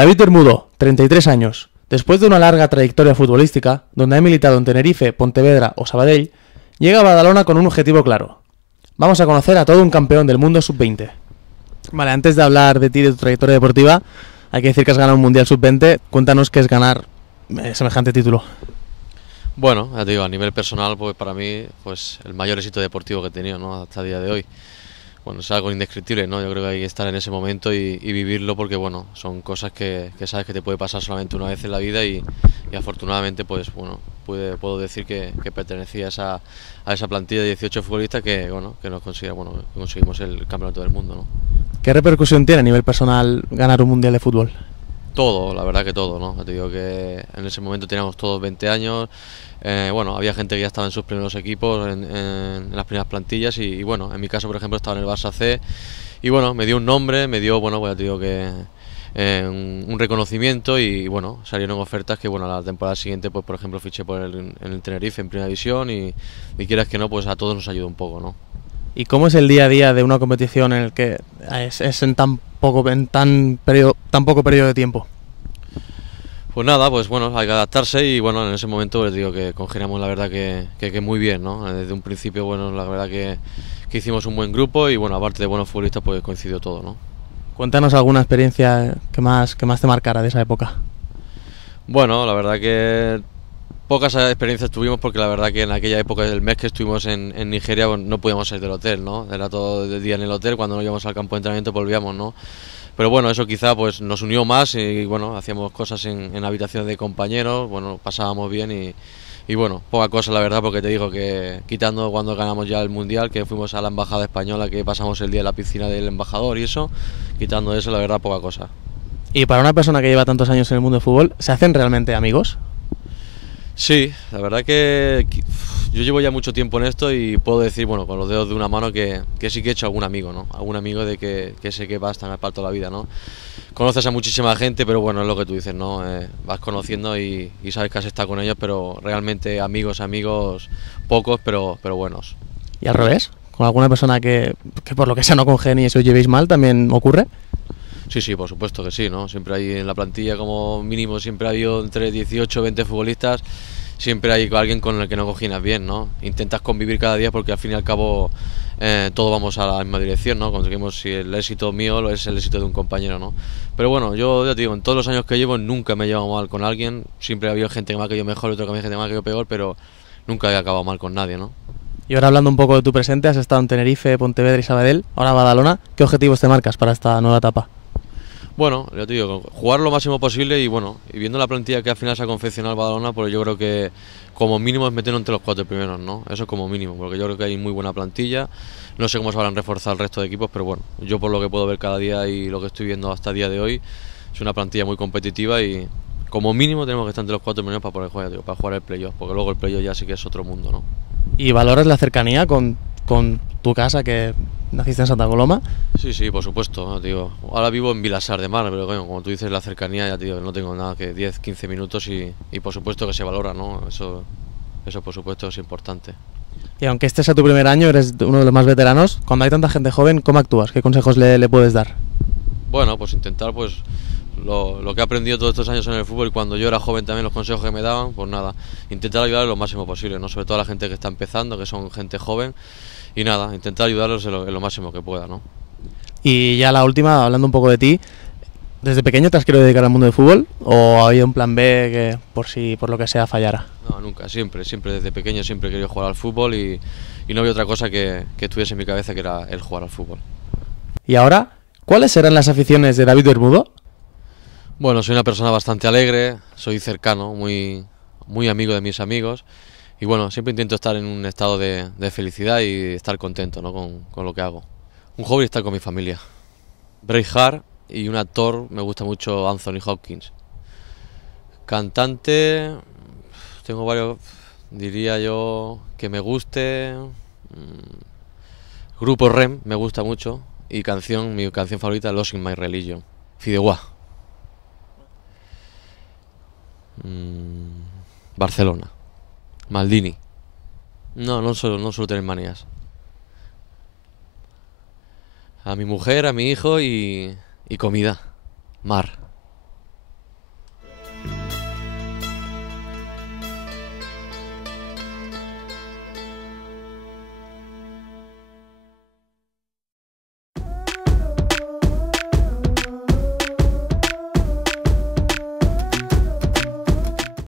David Bermudo, 33 años. Después de una larga trayectoria futbolística, donde ha militado en Tenerife, Pontevedra o Sabadell, llega a Badalona con un objetivo claro. Vamos a conocer a todo un campeón del mundo sub-20. Vale, antes de hablar de ti y de tu trayectoria deportiva, hay que decir que has ganado un Mundial sub-20. Cuéntanos qué es ganar semejante título. Bueno, ya te digo, a nivel personal, pues para mí, pues el mayor éxito deportivo que he tenido, ¿no? Hasta el día de hoy. Bueno, es algo indescriptible, ¿no? Yo creo que hay que estar en ese momento y vivirlo porque, bueno, son cosas que sabes que te puede pasar solamente una vez en la vida y afortunadamente, pues, bueno, puedo decir que pertenecía a esa plantilla de 18 futbolistas que, bueno, que conseguimos el campeonato del mundo, ¿no? ¿Qué repercusión tiene a nivel personal ganar un Mundial de fútbol? Todo, la verdad que todo, ¿no? Te digo que en ese momento teníamos todos 20 años, bueno, había gente que ya estaba en sus primeros equipos, en las primeras plantillas y bueno, en mi caso, por ejemplo, estaba en el Barça C y bueno, me dio un nombre, me dio, bueno, pues ya te digo que un reconocimiento y bueno, salieron ofertas que, bueno, la temporada siguiente, pues por ejemplo, fiché en el Tenerife en Primera División y quieras que no, pues a todos nos ayudó un poco, ¿no? ¿Y cómo es el día a día de una competición en el que es en tan poco periodo de tiempo? Pues nada, pues bueno, hay que adaptarse y bueno, en ese momento les digo que congeniamos la verdad que muy bien, ¿no? Desde un principio, bueno, la verdad que hicimos un buen grupo y bueno, aparte de buenos futbolistas, pues coincidió todo, ¿no? Cuéntanos alguna experiencia que más te marcara de esa época. Bueno, la verdad que pocas experiencias tuvimos porque la verdad que en aquella época del mes que estuvimos en Nigeria, bueno, no podíamos salir del hotel, ¿no? Era todo el día en el hotel, cuando nos íbamos al campo de entrenamiento volvíamos, ¿no? Pero bueno, eso quizá pues nos unió más y bueno, hacíamos cosas en habitaciones de compañeros, bueno, pasábamos bien y bueno, poca cosa la verdad, porque te digo que quitando cuando ganamos ya el Mundial, que fuimos a la embajada española, que pasamos el día en la piscina del embajador y eso, quitando eso la verdad poca cosa. Y para una persona que lleva tantos años en el mundo del fútbol, ¿se hacen realmente amigos? Sí, la verdad que yo llevo ya mucho tiempo en esto y puedo decir, bueno, con los dedos de una mano que sí que he hecho algún amigo, ¿no? Algún amigo de que sé que va a estar para toda la vida, ¿no? Conoces a muchísima gente, pero bueno, es lo que tú dices, ¿no? Vas conociendo y sabes que has estado con ellos, pero realmente amigos pocos, pero buenos. ¿Y al revés? ¿Con alguna persona que por lo que sea no congenie y os llevéis mal también ocurre? Sí, por supuesto que sí, ¿no? Siempre hay en la plantilla como mínimo, siempre ha habido entre 18 o 20 futbolistas, siempre hay alguien con el que no cogienas bien, ¿no? Intentas convivir cada día porque al fin y al cabo todos vamos a la misma dirección, ¿no? Conseguimos si el éxito mío es el éxito de un compañero, ¿no? Pero bueno, yo ya te digo, en todos los años que llevo nunca me he llevado mal con alguien, siempre ha habido gente que me ha caído mejor, otra gente que me ha caído peor, pero nunca he acabado mal con nadie, ¿no? Y ahora hablando un poco de tu presente, has estado en Tenerife, Pontevedra y Sabadell, ahora Badalona, ¿qué objetivos te marcas para esta nueva etapa? Bueno, ya te digo, jugar lo máximo posible y bueno, y viendo la plantilla que al final se ha confeccionado el Badalona, pues yo creo que como mínimo es meternos entre los 4 primeros, ¿no? Eso como mínimo, porque yo creo que hay muy buena plantilla, no sé cómo se habrán reforzado el resto de equipos, pero bueno, yo por lo que puedo ver cada día y lo que estoy viendo hasta el día de hoy, es una plantilla muy competitiva y como mínimo tenemos que estar entre los 4 primeros para poder jugar, para jugar el playoff, porque luego el playoff ya sí que es otro mundo, ¿no? ¿Y valoras la cercanía con tu casa, que naciste en Santa Coloma? Sí, por supuesto, ¿no? Digo, ahora vivo en Vilassar de Mar, pero bueno, como tú dices, la cercanía, ya te digo, no tengo nada que 10, 15 minutos y por supuesto que se valora, ¿no? Eso por supuesto es importante. Y aunque este sea tu primer año, eres uno de los más veteranos, cuando hay tanta gente joven, ¿cómo actúas? ¿Qué consejos le puedes dar? Bueno, pues intentar pues lo que he aprendido todos estos años en el fútbol y cuando yo era joven también los consejos que me daban, pues nada, intentar ayudar lo máximo posible, ¿no? Sobre todo a la gente que está empezando, que son gente joven y nada, intentar ayudarlos en lo máximo que pueda, ¿no? Y ya la última, hablando un poco de ti, ¿desde pequeño te has querido dedicar al mundo del fútbol o había un plan B que por lo que sea fallara? No, nunca, siempre desde pequeño siempre he querido jugar al fútbol y no había otra cosa que estuviese en mi cabeza que era el jugar al fútbol. Y ahora, ¿cuáles serán las aficiones de David Bermudo? Bueno, soy una persona bastante alegre, soy cercano, muy amigo de mis amigos y bueno, siempre intento estar en un estado de felicidad y estar contento, ¿no? con lo que hago. Un hobby es estar con mi familia. Braveheart y un actor, me gusta mucho Anthony Hopkins. Cantante, tengo varios, diría yo que me guste. Grupo REM me gusta mucho y mi canción favorita, Lost in My Religion. Fideuá. Barcelona. Maldini. No suelo tener manías. A mi mujer, a mi hijo y comida. Mar.